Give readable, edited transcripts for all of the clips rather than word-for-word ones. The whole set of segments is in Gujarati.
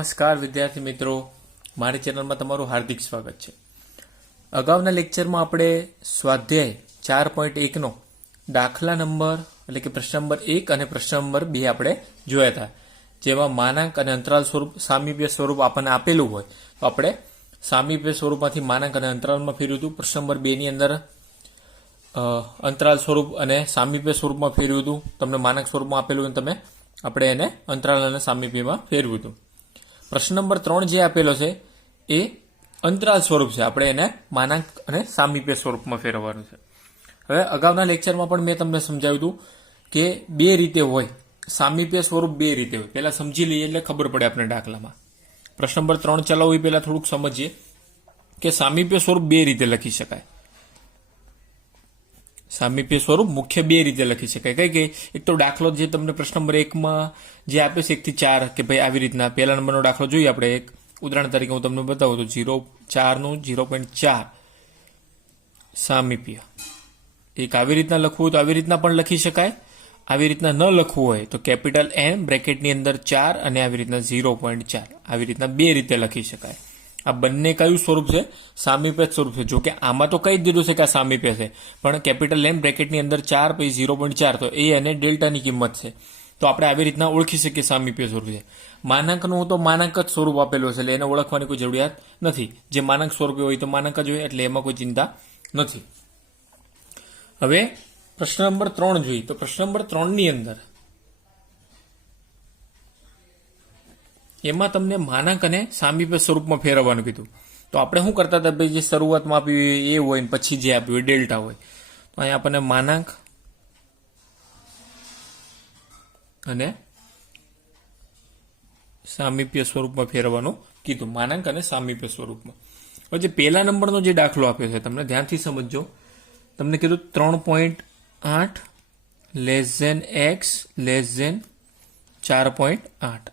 નમસ્કાર વિદ્યાર્થી મિત્રો, મારી ચેનલમાં તમારું હાર્દિક સ્વાગત છે। અગાઉના લેક્ચરમાં આપણે સ્વાધ્યાય 4.1નો દાખલા નંબર એટલે કે પ્રશ્ન નંબર 1 અને પ્રશ્ન નંબર 2 આપણે જોયા હતા, જેમાં માનાંક અને અંતરાલ સ્વરૂપ સામીપ્ય સ્વરૂપ આપણને આપેલું હોય તો આપણે સામીપ્ય સ્વરૂપમાંથી માનાંક અને અંતરાલમાં ફેરવ્યું હતું। પ્રશ્ન નંબર 2 ની અંદર અંતરાલ સ્વરૂપ અને સામીપ્ય સ્વરૂપમાં ફેરવ્યું હતું। તમને માનાંક સ્વરૂપમાં આપેલું હોય તમે આપણે એને અંતરાલ અને સામીપ્યમાં ફેરવ્યું હતું। પ્રશ્ન નંબર 3 જે આપેલો છે એ અંતરાલ સ્વરૂપ છે, આપણે એને માનાંક અને સામીપ્ય સ્વરૂપમાં ફેરવવાનું છે। હવે અગાઉના લેક્ચરમાં પણ મેં તમને સમજાવ્યું હતું કે બે રીતે હોય, સામીપ્ય સ્વરૂપ બે રીતે હોય। પહેલા સમજી લઈએ એટલે ખબર પડે આપણે દાખલામાં। પ્રશ્ન નંબર 3 ચલાવવું એ પહેલા થોડુંક સમજીએ કે સામીપ્ય સ્વરૂપ બે રીતે લખી શકાય। સામીપ્ય સ્વરૂપ મુખ્ય બે રીતે લખી શકાય। કઈ કઈ? એક તો દાખલો જે તમને પ્રશ્ન નંબર 1માં જે આપ્યો છે 1 થી 4 કે ભાઈ આવી રીતના પહેલા નંબરનો દાખલો જોઈએ આપણે। એક ઉદાહરણ તરીકે હું તમને બતાવું તો 0.4 નું 0.4 સામીપ્ય એક આવી રીતના લખવું હોય તો આવી રીતના પણ લખી શકાય। આવી રીતના ન લખવું હોય તો કેપિટલ N બ્રેકેટની અંદર 4 અને આવી રીતના 0.4 આવી રીતના બે રીતે લખી શકાય। આ બંને કયું સ્વરૂપ છે? સામીપ્ય સ્વરૂપ છે। જો કે આમાં તો કહી દીધું છે કે આ સામીપ્ય છે, પણ કેપિટલ M બ્રેકેટની અંદર 4 પછી 0.4 તો એ અને ડેલ્ટાની કિંમત છે, તો આપણે આવી રીતના ઓળખી શકીએ સામીપ્ય સ્વરૂપ છે। માનાંકનું તો માનાંક જ સ્વરૂપ આપેલું છે એટલે એને ઓળખવાની કોઈ જરૂરિયાત નથી। જે માનાંક સ્વરૂપ હોય તો માનાંક જ હોય એટલે એમાં કોઈ ચિંતા નથી। હવે પ્રશ્ન નંબર 3 જોઈએ તો પ્રશ્ન નંબર 3 ની અંદર એમાં તમને માનાંક અને સામીપ્ય સ્વરૂપમાં ફેરવવાનું કીધું। તો આપણે શું કરતા હતા? ભાઈ જે શરૂઆતમાં આપ્યું એ હોય ને પછી જે આપ્યું હોય ડેલ્ટા હોય, તો અહીંયા આપણને માનાંક અને સામીપ્ય સ્વરૂપમાં ફેરવવાનું કીધું। માનાંક અને સામીપ્ય સ્વરૂપમાં। હવે જે પહેલા નંબરનો જે દાખલો આપ્યો છે તમને ધ્યાનથી સમજજો। તમને કીધું 3.8 x < 4.8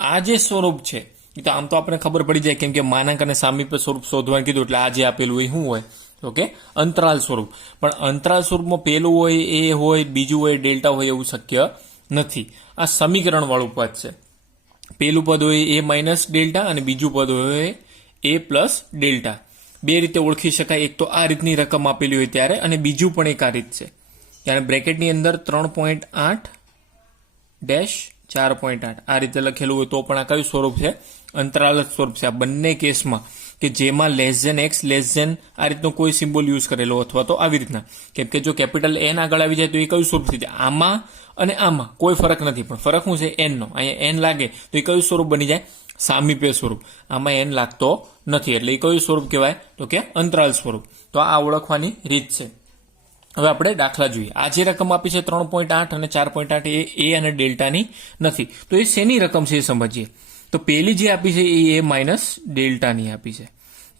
આ જે સ્વરૂપ છે એ તો આમ તો આપણે ખબર પડી જાય, કેમ કે માનાંક અને સામીપ્ય સ્વરૂપ શોધવાનું કીધું એટલે આ જે આપેલું હોય શું હોય? ઓકે, અંતરાલ સ્વરૂપ। પણ અંતરાલ સ્વરૂપમાં પહેલું હોય એ હોય, બીજું હોય ડેલ્ટા હોય એવું શક્ય નથી। આ સમીકરણ વાળું પદ છે। પહેલું પદ હોય a માઇનસ ડેલ્ટા અને બીજું પદ હોય a પ્લસ ડેલ્ટા। બે રીતે ઓળખી શકાય। એક તો આ રીતની રકમ આપેલી હોય ત્યારે, અને બીજું પણ એક આ રીત છે, ત્યારે બ્રેકેટની અંદર 3.8 ડેશ 4.8 આ રીતે લખેલું હોય તો પણ આ કયું સ્વરૂપ છે? અંતરાલ સ્વરૂપ છે। આ બંને કેસમાં કે જેમાં x આ રીતનો કોઈ સિમ્બોલ યુઝ કરેલો અથવા તો આવી રીતના, કેમ કે જો કેપિટલ N આગળ આવી જાય તો એ કયું સ્વરૂપ થઈ જાય? આમાં અને આમાં કોઈ ફરક નથી, પણ ફરક શું છે? N નો। અહીંયા N લાગે તો એ કયું સ્વરૂપ બની જાય? સામીપ્ય સ્વરૂપ। આમાં N લાગતો નથી એટલે એ કયું સ્વરૂપ કહેવાય? તો કે અંતરાલ સ્વરૂપ। તો આ ઓળખવાની રીત છે। હવે આપણે દાખલા જોઈએ। આ જે રકમ આપી છે 3.8 અને 4.8 એ અને ડેલ્ટાની નથી, તો એ શેની રકમ છે એ સમજીએ। તો પહેલી જે આપી છે એ માઇનસ ડેલ્ટાની આપી છે,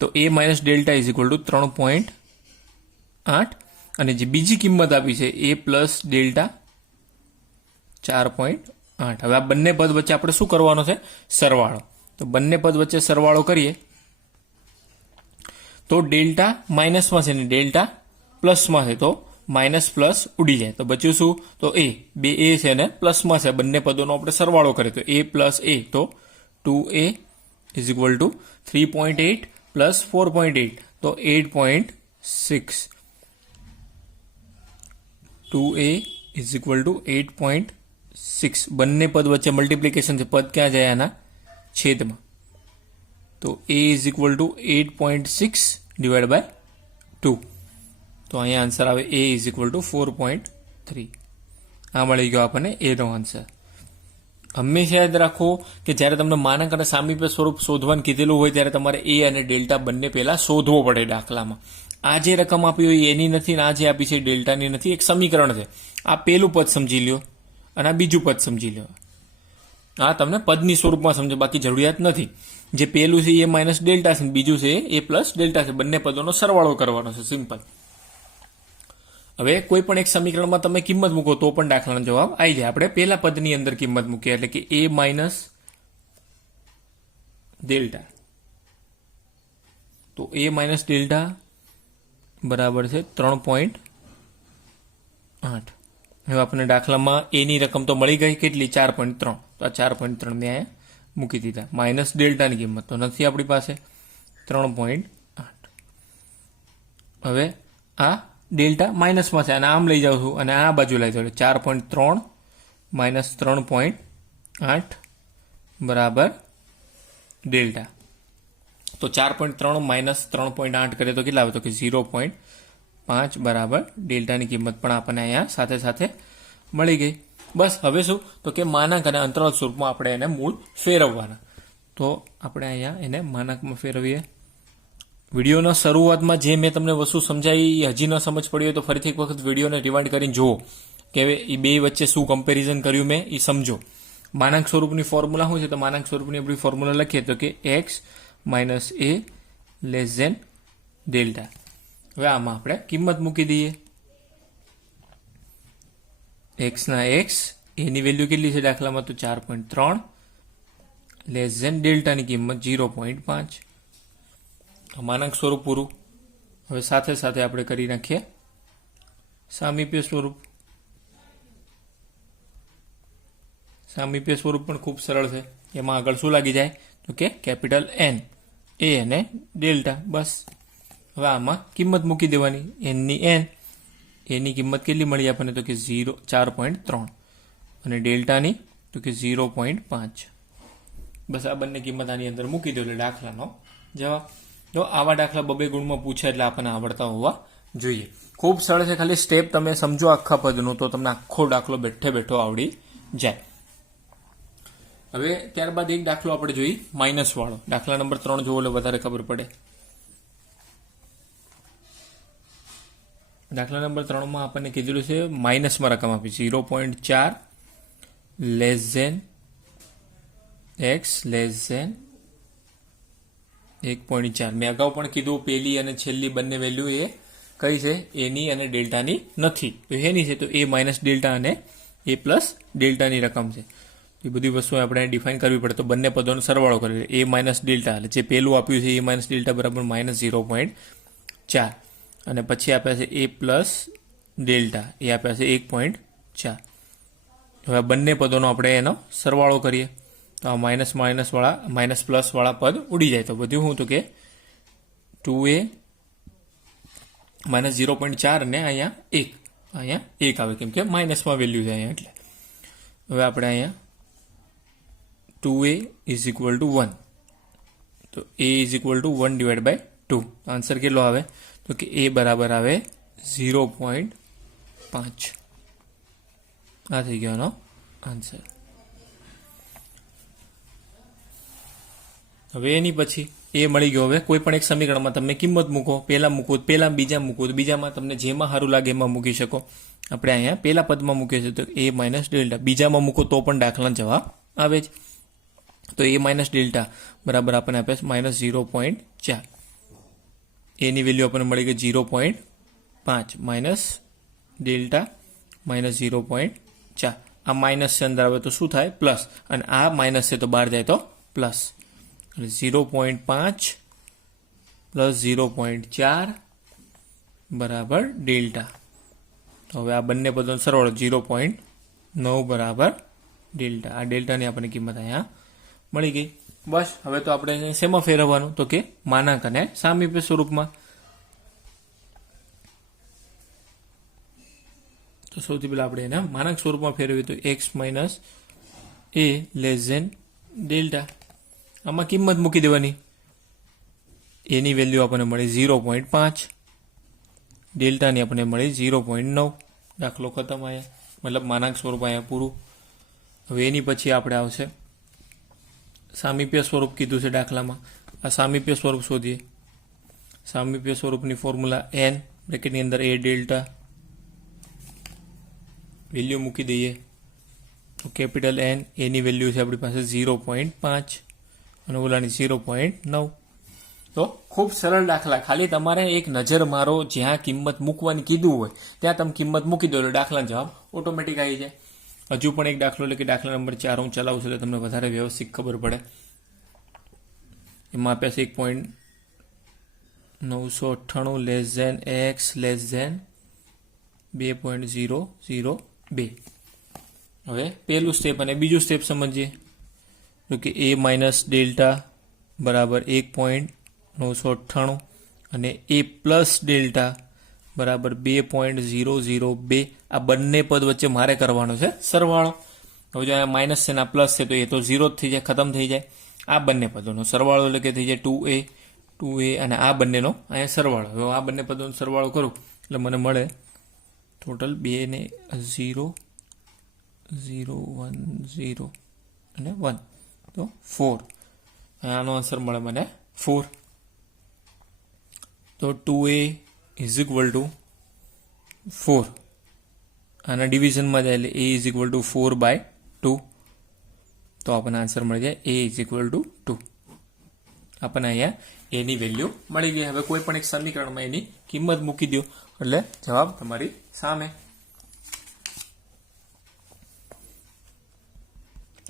તો a minus delta is equal two 3.8 અને જે બીજી કિંમત આપી છે a પ્લસ ડેલ્ટા 4.8। હવે આ બંને પદ વચ્ચે આપણે શું કરવાનો છે? સરવાળો। તો બંને પદ વચ્ચે સરવાળો કરીએ તો ડેલ્ટા માઇનસમાં છે ને ડેલ્ટા પ્લસમાં છે, તો માઇનસ પ્લસ ઉડી જાય તો બચ્યું શું? તો a, બે a છે ને પ્લસમાં છે, બંને પદોનો આપણે સરવાળો કરીએ તો a પ્લસ a, તો 2a is equal two 3.8 plus 4.8 તો 8.6। 2a is equal to 8.6। બંને પદ વચ્ચે મલ્ટીપ્લિકેશન છે, પદ ક્યાં જાય? આના છેદમાં। તો a is equal to 8.6 divide by 2, તો અહીંયા આન્સર આવે a ઇઝ ઇક્વલ ટુ 4.3। આ મળી ગયો આપણને a નો આન્સર। હંમેશા યાદ રાખો કે જ્યારે તમને માનાંક અને સામીપ્ય સ્વરૂપ શોધવાનું કીધેલું હોય ત્યારે તમારે a અને ડેલ્ટા બંને પહેલા શોધવો પડે દાખલામાં। આ જે રકમ આપી હોય એની નથી અને આ જે આપી છે ડેલ્ટાની નથી, એક સમીકરણ છે। આ પહેલું પદ સમજી લ્યો અને આ બીજું પદ સમજી લો। આ તમને પદની સ્વરૂપમાં સમજો, બાકી જરૂરિયાત નથી। જે પહેલું છે એ માઇનસ ડેલ્ટા છે, બીજું છે એ પ્લસ ડેલ્ટા છે, બંને પદોનો સરવાળો કરવાનો છે, સિમ્પલ। હવે કોઈ પણ એક સમીકરણમાં તમે કિંમત મૂકો તો પણ દાખલાનો જવાબ આવી જાય। આપણે પહેલા પદની અંદર કિંમત મૂકીએ એટલે કે a માઇનસ ડેલ્ટા, તો a માઇનસ ડેલ્ટા બરાબર છે 3.8। હવે આપણને દાખલામાં a ની રકમ તો મળી ગઈ, કેટલી? 4.3। તો આ 4.3 મેં અહીંયા મૂકી દીધા. માઇનસ ડેલ્ટાની કિંમત તો નથી આપણી પાસે 3.8. હવે આ ડેલ્ટા માઇનસમાં છે અને આમ લઈ જાઉં છું અને આ બાજુ લઈ જાઉં 4.3 માઇનસ 3.8 બરાબર ડેલ્ટા. તો 4.3 માઇનસ 3.8 કરીએ તો કેટલા આવે? તો કે 0.5 બરાબર ડેલ્ટાની કિંમત પણ આપણને અહીંયા સાથે સાથે મળી ગઈ. બસ હવે શું તો કે માનાંક અને અંતરાલ સ્વરૂપમાં આપણે એને મૂળ ફેરવવાના. તો આપણે અહીંયા એને માનાંકમાં ફેરવીએ. વિડીયોના શરૂઆતમાં જે મેં તમને વસ્તુ સમજાવી એ હજી ન સમજ પડી હોય તો ફરીથી એક વખત વિડીયોને રિવાઇન્ડ કરીને જુઓ કે હવે એ બે વચ્ચે શું કમ્પેરિઝન કર્યું મેં એ સમજો. માનાંક સ્વરૂપની ફોર્મ્યુલા શું છે? તો માનાંક સ્વરૂપની આપણી ફોર્મ્યુલા લખીએ તો કે એક્સ માઇનસ એ લેસ ધેન ડેલ્ટા. હવે આમાં આપણે કિંમત મૂકી દઈએ. એક્સના એક્સ એની વેલ્યુ કેટલી છે દાખલામાં? તો 4.3 લેસ ધેન ડેલ્ટાની કિંમત 0.5. માનાંક સ્વરૂપ પૂરું. હવે સાથે સાથે આપણે કરી નાખીએ સામીપ્ય સ્વરૂપ. સામીપ્ય સ્વરૂપ પણ ખૂબ સરળ છે. એમાં આગળ શું લાગી જાય તો કે કેપિટલ એન, એ અને ડેલ્ટા. બસ હવે આમાં કિંમત મૂકી દેવાની. એનની એન, એની કિંમત કેટલી મળી આપણને? તો કે 4.3 અને ડેલ્ટાની તો કે 0.5. બસ આ બંને કિંમત આની અંદર મૂકી દો એટલે દાખલાનો જવાબ. તો આવા દાખલા 2 ગુણમાં પૂછે એટલે આપણને આવડતા હોવા જોઈએ. ખૂબ સરળ છે. ખાલી સ્ટેપ તમે સમજો આખા પદનું તો તમને આખો દાખલો બેઠે બેઠો આવડી જાય. હવે ત્યારબાદ એક દાખલો આપણે જોઈએ માઇનસ વાળો. દાખલા નંબર 3 જોવો એટલે વધારે ખબર પડે. દાખલા નંબર 3માં આપણને કીધેલું છે માઇનસમાં રકમ આપી 0.4 less than x less than 1.4. મેં અગાઉ પણ કીધું પહેલી અને છેલ્લી બંને વેલ્યુ એ કઈ છે? એની અને ડેલ્ટાની નથી. તો એની છે તો એ માઇનસ ડેલ્ટા અને એ પ્લસ ડેલ્ટાની રકમ છે. એ બધી વસ્તુ આપણે ડિફાઇન કરવી પડે. તો બંને પદોનો સરવાળો કરવો. એ માઇનસ ડેલ્ટા એટલે જે પહેલું આપ્યું છે એ માઇનસ ડેલ્ટા બરાબર માઇનસ 0.4 અને પછી આપ્યા છે એ પ્લસ ડેલ્ટા એ આપ્યા છે 1.4. હવે આ બંને પદોનો આપણે એનો સરવાળો કરીએ તો આ માઇનસ પ્લસ વાળા પદ ઉડી જાય. તો બધું શું તો કે 2a માઇનસ 0.4 અને અહીંયા 1 આવે કેમ કે માઇનસમાં વેલ્યુ છે અહીંયા એટલે. હવે આપણે અહીંયા 2a ઇઝ ઇક્વલ ટુ 1. તો a is equal to 1 divide by 2. Answer કેટલો આવે? તો કે a બરાબર આવે 0.5. આ થઈ ગયો એનો આન્સર. હવે એની પછી એ મળી ગયો. હવે કોઈ પણ એક સમીકરણમાં તમે કિંમત મૂકો. પહેલા બીજા મૂકો તો બીજામાં તમને જેમાં સારું લાગે એમાં મૂકી શકો. આપણે અહીંયા પહેલા પદમાં મૂકીએ છીએ તો એ માઇનસ ડેલ્ટા. બીજામાં મૂકો તો પણ દાખલાનો જવાબ આવે જ. તો એ માઇનસ ડેલ્ટા બરાબર આપણને આપે છે માઇનસ 0.4. એની વેલ્યુ આપણને મળી ગઈ 0.5 માઇનસ ડેલ્ટા માઇનસ 0.4. આ માઇનસ છે અંદર આવે તો શું થાય? પ્લસ. અને આ માઇનસ છે તો બહાર જાય તો પ્લસ. એટલે 0.5 પ્લસ 0.4 બરાબર ડેલ્ટા. તો હવે આ બંને પદોનો સરવાળો 0.9 બરાબર ડેલ્ટા. આ ડેલ્ટાની આપણને કિંમત અહીંયા મળી ગઈ. બસ હવે તો આપણે શેમાં ફેરવવાનું? તો કે માનાંક અને સામીપ્ય સ્વરૂપમાં. તો સૌથી પહેલા આપણે એને માનાંક સ્વરૂપમાં ફેરવીએ તો એક્સ માઇનસ એ લેસ ધેન ડેલ્ટા. આમાં કિંમત મૂકી દેવાની. એની વેલ્યુ આપણને મળી 0.5, ડેલ્ટાની આપણને મળી 0.9. દાખલો ખતમ. અહીંયા મતલબ માનાંક સ્વરૂપ અહીંયા પૂરું. હવે એની પછી આપણે આવશે સામીપ્ય સ્વરૂપ કીધું છે દાખલામાં. આ સામીપ્ય સ્વરૂપ શોધીએ. સામીપ્ય સ્વરૂપની ફોર્મ્યુલા n બ્રેકેટની અંદર a ડેલ્ટા વેલ્યુ મૂકી દઈએ તો કેપિટલ N એની વેલ્યુ છે આપણી પાસે 0.5 અને ઓલાની 0.9. તો ખૂબ સરળ દાખલા. ખાલી તમારે એક નજર મારો, જ્યાં કિંમત મૂકવાની કીધું હોય ત્યાં તમે કિંમત મૂકી દો એટલે દાખલાનો જવાબ ઓટોમેટિક આવી જાય. હજુ પણ એક દાખલો એટલે કે દાખલા નંબર 4 હું ચલાવું છું એટલે તમને વધારે વ્યવસ્થિત ખબર પડે. એમાં આપ્યા છે 1.998 less than x less than 2.002. હવે પહેલું સ્ટેપ અને બીજું સ્ટેપ સમજીએ. તો કે એ માઇનસ ડેલ્ટા બરાબર 1.998 અને એ પ્લસ ડેલ્ટા બરાબર 2.002. આ બંને પદ વચ્ચે મારે કરવાનો છે સરવાળો. હવે જો અહીંયા માઇનસ છે ને પ્લસ છે તો એ તો 0 જ થઈ જાય, ખતમ થઈ જાય. આ બંને પદોનો સરવાળો એટલે કે થઈ જાય 2a અને આ બંનેનો અહીંયા સરવાળો. હવે આ બંને પદોનો સરવાળો કરું એટલે મને મળે ટોટલ 2 ને 0 0 1 0 અને 1 તો 4. આનો આન્સર મળે મને 4. તો 2a ઇઝ ઇક્વલ ટુ 4. આના ડિવિઝનમાં જાય એટલે a ઇઝ ઇક્વલ ટુ 4/2. તો આપણને આન્સર મળી જાય a ઇઝ ઇક્વલ ટુ 2. આપણને અહીંયા એની વેલ્યુ મળી ગઈ. હવે કોઈ પણ એક સમીકરણમાં એની કિંમત મૂકી દો એટલે જવાબ તમારી સામે.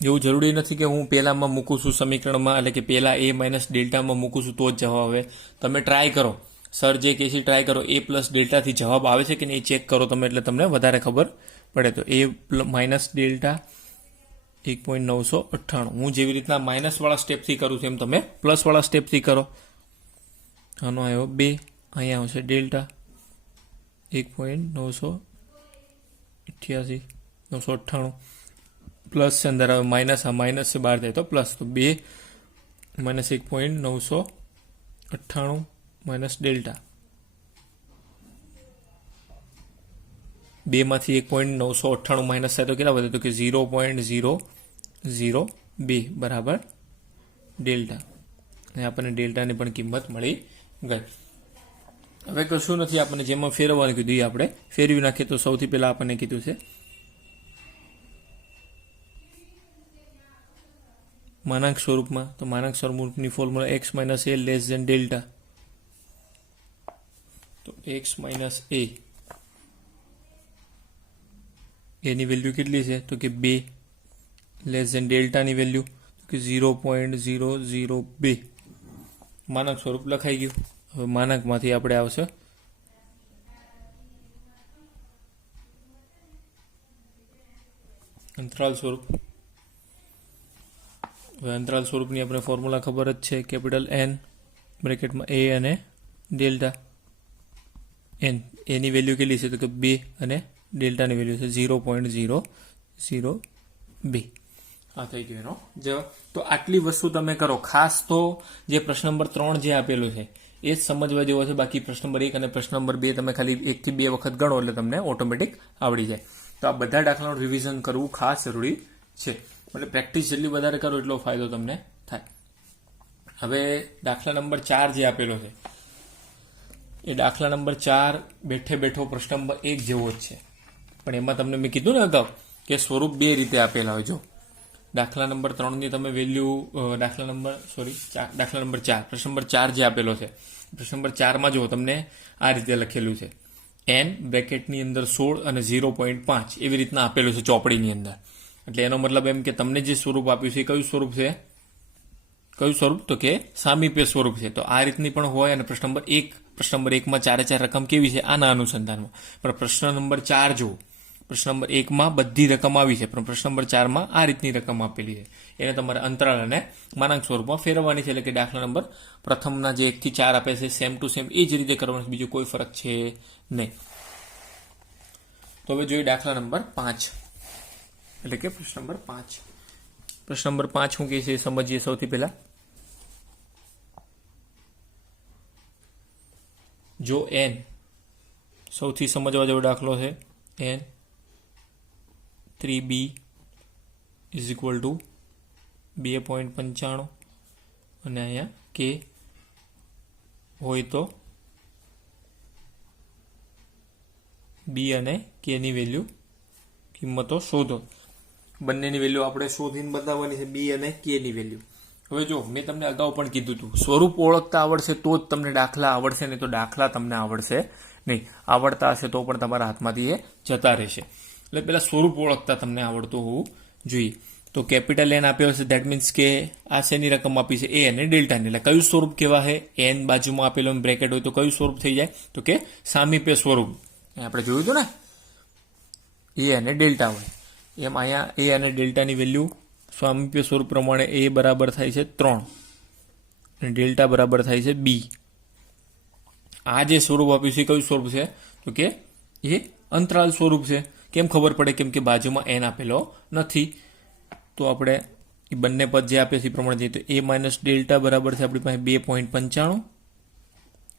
એવું જરૂરી નથી કે હું પહેલામાં મૂકું છું સમીકરણમાં, એટલે કે પહેલા એ માઇનસ ડેલ્ટામાં મૂકું છું તો જ જવાબ આવે. તમે ટ્રાય કરો, સર જે કહે છે ટ્રાય કરો, એ પ્લસ ડેલ્ટાથી જવાબ આવે છે કે નહીં એ ચેક કરો તમે, એટલે તમને વધારે ખબર પડે. તો એ માઇનસ ડેલ્ટા 1.998. હું જેવી રીતના માઇનસવાળા સ્ટેપથી કરું છું એમ તમે પ્લસવાળા સ્ટેપથી કરો. આનો આવ્યો 2, અહીંયા આવશે ડેલ્ટા 1.998 પ્લસ છે અંદર આવે માઇનસ, આ માઇનસ છે બહાર જાય તો પ્લસ. તો 2 માઇનસ 1.998 માઇનસ ડેલ્ટા 2 માંથી 1.998 માઇનસ થાય તો કેટલા વધે? તો કે 0.002 બરાબર ડેલ્ટા. અને આપણને ડેલ્ટાની પણ કિંમત મળી ગઈ. હવે કશું નથી, આપણને જેમાં ફેરવવાનું કીધું એ આપણે ફેરવી નાખીએ. તો સૌથી પહેલા આપણને કીધું છે માનાંક સ્વરૂપમાં. તો માનાંક સ્વરૂપની formula x minus a less than delta. તો x માઇનસ a એની વેલ્યુ કેટલી છે? તો કે 2 લેસ ધેન ડેલ્ટાની વેલ્યુ તો કે 0.002. માનાંક સ્વરૂપ લખાઈ ગયું. હવે માનાંકમાંથી આપણે આવશે અંતરાલ સ્વરૂપ. હવે અંતરાલ સ્વરૂપની આપણે ફોર્મ્યુલા ખબર જ છે, કેપિટલ N બ્રેકેટમાં a અને ડેલ્ટા n. એની વેલ્યુ કેટલી છે? તો કે 2 અને ડેલ્ટાની વેલ્યુ છે 0.002. આ થઈ ગયો એનો જવાબ. તો આટલી વસ્તુ તમે કરો. ખાસ તો જે પ્રશ્ન નંબર 3 જે આપેલું છે એ જ સમજવા જેવો છે. બાકી પ્રશ્ન નંબર 1 અને પ્રશ્ન નંબર 2 તમે ખાલી 1 થી 2 વખત ગણો એટલે તમને ઓટોમેટિક આવડી જાય. તો આ બધા દાખલાનું રિવિઝન કરવું ખાસ જરૂરી છે. એટલે પ્રેક્ટિસ જેટલી વધારે કરો એટલો ફાયદો તમને થાય. હવે દાખલા નંબર 4 જે આપેલો છે એ દાખલા નંબર 4 બેઠે બેઠો પ્રશ્ન નંબર 1 જેવો જ છે. પણ એમાં તમને મેં કીધું ને અગાઉ કે સ્વરૂપ 2 રીતે આપેલા હોય. જો દાખલા નંબર 3ની તમે વેલ્યુ દાખલા નંબર 4 પ્રશ્ન નંબર 4 જે આપેલો છે, પ્રશ્ન નંબર 4માં જો તમને આ રીતે લખેલું છે n બ્રેકેટની અંદર 16 અને 0.5 એવી રીતના આપેલું છે ચોપડીની અંદર. એટલે એનો મતલબ એમ કે તમને જે સ્વરૂપ આપ્યું છે એ કયું સ્વરૂપ છે? કયું સ્વરૂપ? તો કે સામીપ્ય સ્વરૂપ છે. તો આ રીતની પણ હોય. અને પ્રશ્ન નંબર 1માં 4 રકમ કેવી છે આના અનુસંધાનમાં. પણ પ્રશ્ન નંબર 4 જો પ્રશ્ન નંબર 1માં બધી રકમ આવી છે, પણ પ્રશ્ન નંબર 4માં આ રીતની રકમ આપેલી છે. એને તમારે અંતરાલ અને માનાંક સ્વરૂપમાં ફેરવવાની છે. એટલે કે દાખલા નંબર પ્રથમના જે 1 થી 4 આપે છે સેમ ટુ સેમ એ જ રીતે કરવાનું છે, બીજો કોઈ ફરક છે નહીં. તો હવે જોઈએ દાખલા નંબર 5, એટલે કે પ્રશ્ન નંબર 5. પ્રશ્ન નંબર 5 શું કહે છે સમજીએ. સૌથી પહેલા જો n સૌથી સમજવા જેવો દાખલો છે, n 3b is equal two 2.95 અને અહીંયા k હોય તો b અને k ની વેલ્યુ કિંમતો શોધો. બંનેની વેલ્યુ આપણે શોધીને બતાવવાની છે, b અને k ની વેલ્યુ. હવે જો મેં તમને અગાઉ પણ કીધું હતું, સ્વરૂપ ઓળખતા આવડશે તો જ તમને દાખલા આવડશે, નહીં તો દાખલા તમને આવડશે નહીં. આવડતા હશે તો પણ તમારા હાથમાંથી એ જતા રહેશે. એટલે પહેલા સ્વરૂપ ઓળખતા તમને આવડતું હોવું જોઈએ. તો કેપિટલ N આપ્યો છે, દેટ મીન્સ કે આ શેની રકમ આપી છે? a અને ડેલ્ટાની. એટલે કયું સ્વરૂપ કેવા છે? n બાજુમાં આપેલો બ્રેકેટ હોય તો કયું સ્વરૂપ થઈ જાય? તો કે સામીપ્ય સ્વરૂપ. આપણે જોયું હતું ને, a અને ડેલ્ટા હોય એમ અહીંયા a અને ડેલ્ટાની વેલ્યુ સામીપ્ય સ્વરૂપ પ્રમાણે એ બરાબર થાય છે 3 અને ડેલ્ટા બરાબર થાય છે બી. આ જે સ્વરૂપ આપ્યું છે કયું સ્વરૂપ છે? તો કે એ અંતરાલ સ્વરૂપ છે. કેમ ખબર પડે? કેમ કે બાજુમાં એન આપેલો નથી. તો આપણે એ બંને પદ જે આપે છે એ પ્રમાણે જઈએ તો એ માઇનસ ડેલ્ટા બરાબર છે આપણી પાસે 2.95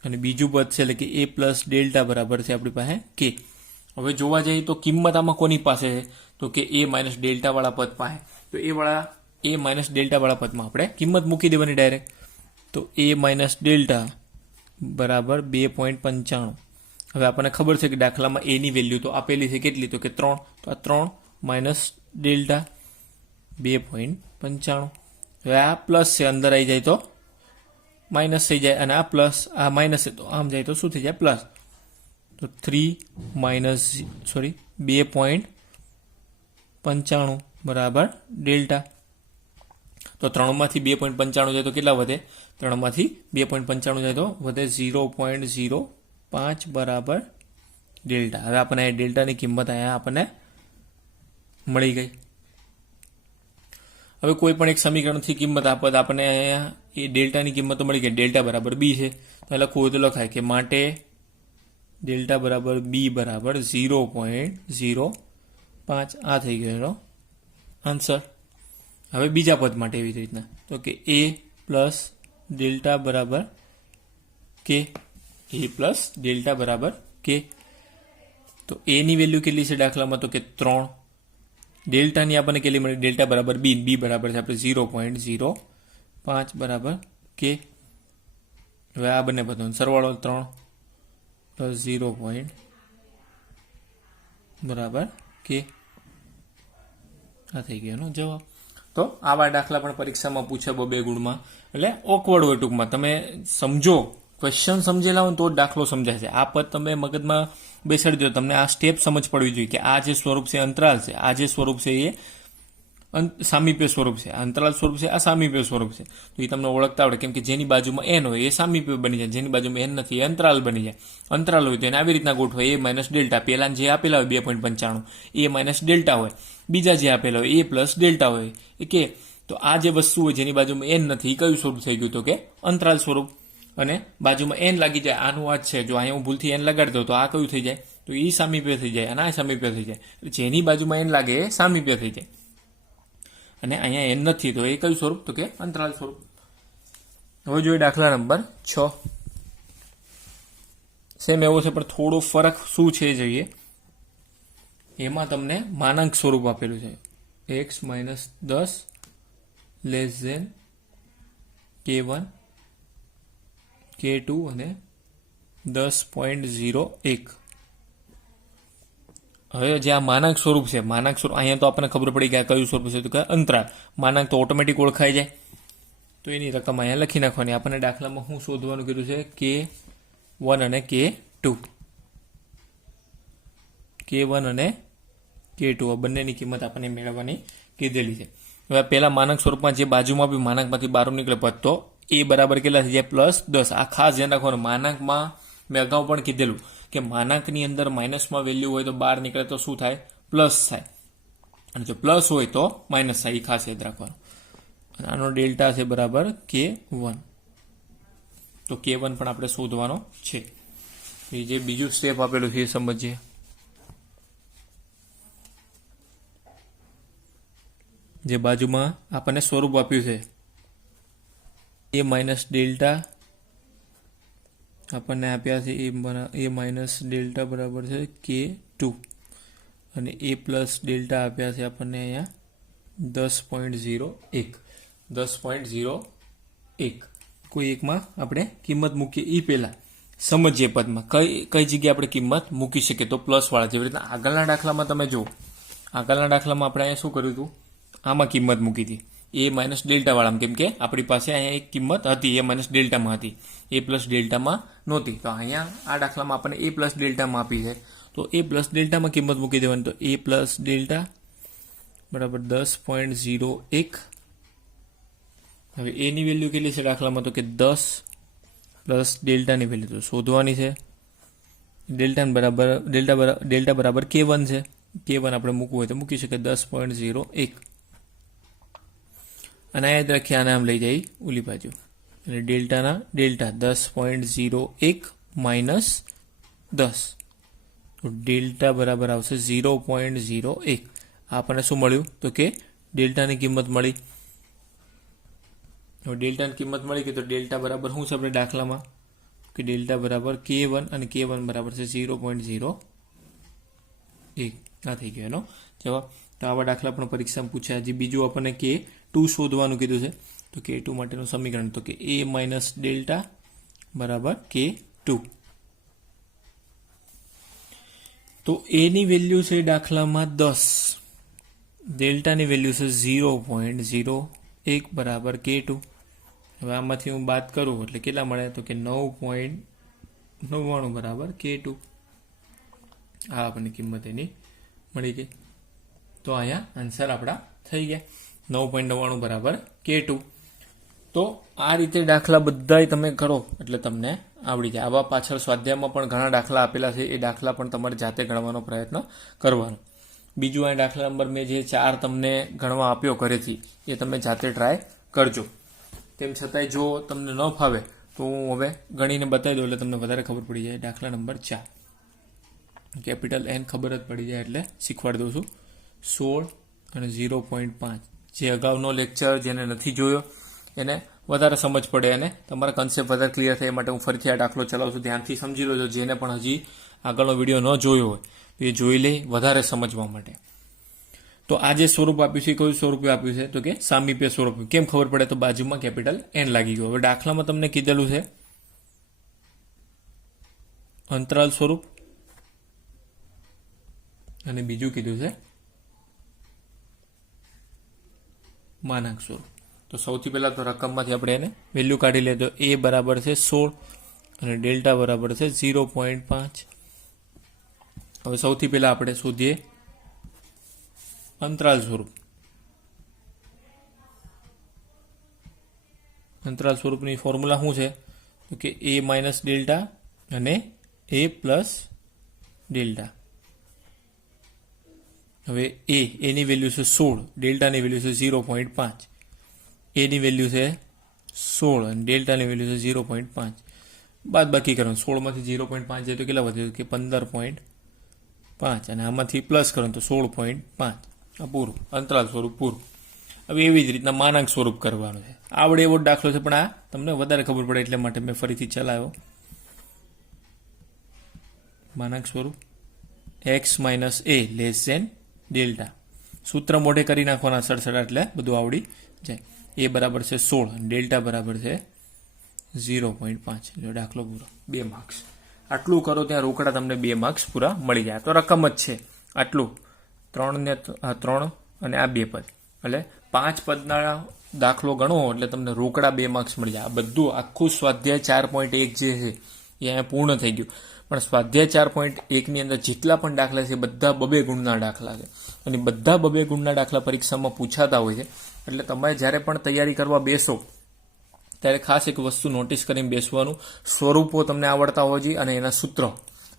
અને બીજું પદ છે એટલે કે એ પ્લસ ડેલ્ટા બરાબર છે આપણી પાસે કે. હવે જોવા જઈએ તો કિંમત આમાં કોની પાસે છે? તો કે એ માઇનસ ડેલ્ટા વાળા પદ પાસે. તો એ માઇનસ ડેલ્ટા વાળા પદમાં આપણે કિંમત મૂકી દેવાની ડાયરેક્ટ. તો એ માઇનસ ડેલ્ટા બરાબર 2.95. હવે આપણને ખબર છે કે દાખલામાં એની વેલ્યુ તો આપેલી છે કેટલી? તો કે 3. તો આ 3 માઇનસ ડેલ્ટા 2.95. હવે આ પ્લસ છે, અંદર આવી જાય તો માઇનસ થઈ જાય અને આ પ્લસ આ માઇનસ છે તો આમ જાય તો શું થઈ જાય? પ્લસ. તો 2.95 બરાબર ડેલ્ટા. તો 3માંથી 2.95 જાય તો કેટલા વધે? 3માંથી 2.95 જાય તો વધે 0.05 બરાબર ડેલ્ટા. હવે આપણને ડેલ્ટાની કિંમત અહીંયા આપણને મળી ગઈ. હવે કોઈ પણ એક સમીકરણથી કિંમત આપે તો આપણને અહીંયા એ ડેલ્ટાની કિંમત તો મળી ગઈ. ડેલ્ટા બરાબર બી છે તો લખવું હોય તો લખાય કે માટે ડેલ્ટા બરાબર બી બરાબર 0.05. આ થઈ ગયો એનો આન્સર. હવે બીજા પદ માટે એવી રીતના તો કે એ પ્લસ ડેલ્ટા બરાબર કે. એ પ્લસ ડેલ્ટા બરાબર કે. તો એની વેલ્યુ કેટલી છે દાખલામાં? તો કે 3. ડેલ્ટાની આપણને કેટલી મળી? ડેલ્ટા બરાબર બી. બી બરાબર છે આપણે 0.05 બરાબર કે. હવે આ બંને પદોનો સરવાળો 3 પ્લસ 0. બરાબર કે. આ થઈ ગયો એનો જવાબ. તો આવા દાખલા પણ પરીક્ષામાં પૂછે 2 ગુણમાં. એટલે ઓકવર્ડ હોય ટૂંકમાં. તમે સમજો, ક્વેશ્ચન સમજેલા હોય તો જ દાખલો સમજાય છે. આ પદ તમે મગજમાં બેસાડી દો, તમને આ સ્ટેપ સમજ પડવી જોઈએ કે આ જે સ્વરૂપ છે અંતરાલ છે, આ જે સ્વરૂપ છે એ સામીપ્ય સ્વરૂપ છે, અંતરાલ સ્વરૂપ છે, આ સામીપ્ય સ્વરૂપ છે. તો એ તમને ઓળખતા આવડે. કેમ કે જેની બાજુમાં એન હોય એ સામીપ્ય બની જાય, જેની બાજુમાં એન નથી એ અંતરાલ બની જાય. અંતરાલ હોય તો એને આવી રીતના ગોઠવાય એ માઇનસ ડેલ્ટા. પહેલા જે આપેલા હોય 2.95 એ માઇનસ ડેલ્ટા હોય, બીજા જે આપેલા હોય એ પ્લસ ડેલ્ટા હોય એ કે. તો આ જે વસ્તુ હોય જેની બાજુમાં એન નથી એ કયું સ્વરૂપ થઈ ગયું? તો કે અંતરાલ સ્વરૂપ. અને બાજુમાં એન લાગી જાય, આનું આ જ છે. જો અહીંયા હું ભૂલથી એન લગાડી દઉં તો આ કયું થઈ જાય? તો એ સામીપ્ય થઈ જાય અને આ સામીપ્ય થઈ જાય. જેની બાજુમાં એન લાગે એ સામીપ્ય થઈ જાય અને અહીંયા એન નથી તો એ કયું સ્વરૂપ? તો કે અંતરાલ સ્વરૂપ. હવે જોઈએ દાખલા નંબર 6. સેમ એવો છે પણ થોડો ફરક શું છે જોઈએ. એમાં તમને માનાંક સ્વરૂપ આપેલું છે. x - 10 less than k1 k2 અને 10.01. હવે જે આ માનાંક સ્વરૂપ છે, માનાંક સ્વરૂપ અહીંયા તો આપણને ખબર પડી કે આ કયું સ્વરૂપ છે? તો કે અંતરાલ. માનાંક તો ઓટોમેટિક ઓળખાઈ જાય. તો એની રકમ અહીંયા લખી નાખવાની. આપણને દાખલામાં શું શોધવાનું કીધું છે? k1 અને k2. k1 અને k2 આ બંનેની કિંમત આપણને મેળવવાની કીધેલી છે. હવે પહેલા માનાંક સ્વરૂપમાં જે બાજુમાં બી માનાંકમાંથી બહાર નીકળે પદ તો એ બરાબર કેટલા થઈ જાય? +10. આ ખાસ ધ્યાન રાખવાનું. માનાંકમાં મેં અગાઉ પણ કીધેલું કે માનાંકની અંદર માઇનસમાં વેલ્યુ હોય તો બહાર નીકળે તો શું થાય? પ્લસ થાય. અને જો પ્લસ હોય તો માઇનસ થાય. એ ખાસ યાદ રાખવાનું. આનો ડેલ્ટા છે બરાબર k1. તો k1 પણ આપણે શોધવાનો છે. એ જે બીજું સ્ટેપ આપેલું છે એ સમજીએ. જે બાજુમાં આપણને સ્વરૂપ આપ્યું છે એ માઇનસ ડેલ્ટા આપણને આપ્યા છે એ માઇનસ ડેલ્ટા બરાબર છે k2 અને એ પ્લસ ડેલ્ટા આપ્યા છે આપણને અહીંયા 10.01. 10.01 કોઈ એકમાં આપણે કિંમત મૂકીએ એ પહેલાં સમજીએ પદમાં કઈ જગ્યાએ આપણે કિંમત મૂકી શકીએ. તો પ્લસવાળા જેવી રીતના આગળના દાખલામાં તમે જુઓ. આગળના દાખલામાં આપણે અહીંયા શું કર્યું હતું? આમાં કિંમત મૂકી હતી એ માઇનસ ડેલ્ટા વાળામાં. કેમ કે આપણી પાસે અહીંયા એક કિંમત હતી એ માઇનસ ડેલ્ટામાં હતી, એ પ્લસ ડેલ્ટામાં નહોતી. તો અહીંયા આ દાખલામાં આપણને એ પ્લસ ડેલ્ટામાં આપી છે તો એ પ્લસ ડેલ્ટામાં કિંમત મૂકી દેવાની. તો એ પ્લસ ડેલ્ટા બરાબર 10.01. હવે એની વેલ્યુ કેટલી છે દાખલામાં? તો કે 10 પ્લસ ડેલ્ટાની વેલ્યુ તો શોધવાની છે. ડેલ્ટા બરાબર k1 છે. k1 આપણે મૂકવું હોય તો મૂકી શકીએ 10.01. અને આ યાદ રાખીએ, આને આમ લઈ જઈ ઓલી બાજુ, એટલે ડેલ્ટાના ડેલ્ટા 10.01 માઇનસ 10, તો ડેલ્ટા બરાબર આવશે 0.01. આપણને શું મળ્યું? તો કે ડેલ્ટાની કિંમત મળી. હવે ડેલ્ટાની કિંમત મળી ગઈ તો ડેલ્ટા બરાબર શું છે આપણે દાખલામાં? કે ડેલ્ટા બરાબર K1 અને K1 બરાબર છે 0.01. આ થઈ ગયો એનો જવાબ. તો આવા દાખલા પણ પરીક્ષામાં પૂછ્યા. હજી બીજું આપણને K2 શોધવાનું કીધું છે. તો K2 માટેનું સમીકરણ તો કે A માઇનસ ડેલ્ટા બરાબર K2. તો A ની વેલ્યુ છે દાખલામાં 10, ડેલ્ટાની વેલ્યુ છે 0.01 બરાબર K2. હવે આમાંથી હું બાદ કરું એટલે કેટલા મળે? તો કે 9.99 બરાબર K2. આ આપણને કિંમત એની મળી ગઈ. તો અહીંયા આન્સર આપણા થઈ ગયા 9.99 બરાબર K2. તો આ રીતે દાખલા બધાય તમે કરો એટલે તમને આવડી જાય. આવા પાછળ સ્વાધ્યાયમાં પણ ઘણા દાખલા આપેલા છે, એ દાખલા પણ તમારે જાતે ગણવાનો પ્રયત્ન કરવાનો. બીજું આ દાખલા નંબર મેં જે 4 તમને ગણવા આપ્યો ઘરેથી, એ તમે જાતે ટ્રાય કરજો. તેમ છતાંય જો તમને ન ફાવે તો હું હવે ગણીને બતાવી દઉં એટલે તમને વધારે ખબર પડી જાય. દાખલા નંબર 4, કેપિટલ N ખબર જ પડી જાય એટલે શીખવાડી દઉં છું. 16 અને 0.5, જે અગાઉનો લેક્ચર જેને નથી જોયો એને વધારે સમજ પડે અને તમારા કન્સેપ્ટ વધારે ક્લિયર થાય એ માટે હું ફરીથી આ દાખલો ચલાવું છું. ધ્યાનથી સમજી લો. જેને પણ હજી આગળનો વિડીયો ન જોયો હોય એ જોઈ લે વધારે સમજવા માટે. તો આ જે સ્વરૂપ આપ્યું છે એ કયું સ્વરૂપ આપ્યું છે? તો કે સામીપ્ય સ્વરૂપ. કેમ ખબર પડે? તો બાજુમાં કેપિટલ N લાગી ગયું. હવે દાખલામાં તમને કીધેલું છે અંતરાલ સ્વરૂપ અને બીજું કીધું છે માનાંક સ્વરૂપ. તો સૌથી પહેલા તો રકમમાંથી આપણે એને વેલ્યુ કાઢી લે. તો A બરાબર છે 16 અને ડેલ્ટા બરાબર છે 0.5. હવે સૌથી પહેલા આપણે શોધીએ અંતરાલ સ્વરૂપ. અંતરાલ સ્વરૂપની ફોર્મ્યુલા શું છે? તો કે A માઇનસ ડેલ્ટા અને A પ્લસ ડેલ્ટા. હવે એની વેલ્યુ છે 16, ડેલ્ટાની વેલ્યુ છે 0.5. એની વેલ્યુ છે 16 અને ડેલ્ટાની વેલ્યુ છે 0.5. બાદ બાકી કરવાનું. 16માંથી 0.5 જાય તો કેટલા વધ્યું? કે 15.5 અને આમાંથી પ્લસ કરવાનું તો 16.5. આ પૂરું અંતરાલ સ્વરૂપ પૂરું. હવે એવી જ રીતના માનાંક સ્વરૂપ કરવાનું છે. આવડે એવો દાખલો છે પણ આ તમને વધારે ખબર પડે એટલે માટે મેં ફરીથી ચલાવ્યો. માનાંક સ્વરૂપ x minus a less than delta. સૂત્ર મોઢે કરી નાખવાના સડસડા એટલે બધું આવડી જાય. A બરાબર છે 16 અને ડેલ્ટા બરાબર છે 0.5. એટલે દાખલો પૂરો. 2 માર્ક્સ. આટલું કરો ત્યાં રોકડા તમને 2 માર્ક્સ પૂરા મળી જાય. તો રકમ જ છે આટલું. 3 અને આ 2 પદ એટલે 5 પદના દાખલો ગણો એટલે તમને રોકડા 2 માર્ક્સ મળી જાય. આ બધું આખું સ્વાધ્યાય 4.1 જે છે એ અહીંયા પૂર્ણ થઈ ગયું. પણ સ્વાધ્યાય 4.1 ની અંદર જેટલા પણ દાખલા છે બધા 2 ગુણના દાખલા છે અને બધા 2 ગુણના દાખલા પરીક્ષામાં પૂછાતા હોય છે. એટલે તમે જ્યારે પણ તૈયારી કરવા બેસો ત્યારે ખાસ એક વસ્તુ નોટિસ કરીને બેસવાનું. સ્વરૂપો તમને આવડતા હોવા જોઈએ અને એના સૂત્રો,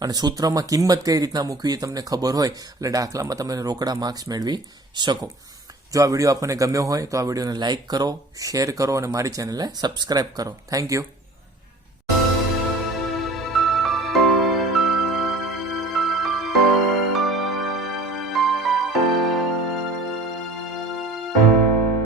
અને સૂત્રમાં કિંમત કઈ રીતના મૂકવી એ તમને ખબર હોય એટલે દાખલામાં તમે રોકડા માર્ક્સ મેળવી શકો. જો આ વિડીયો આપણને ગમ્યો હોય તો આ વિડીયોને લાઇક કરો, શેર કરો અને મારી ચેનલને સબસ્ક્રાઇબ કરો. Thank you.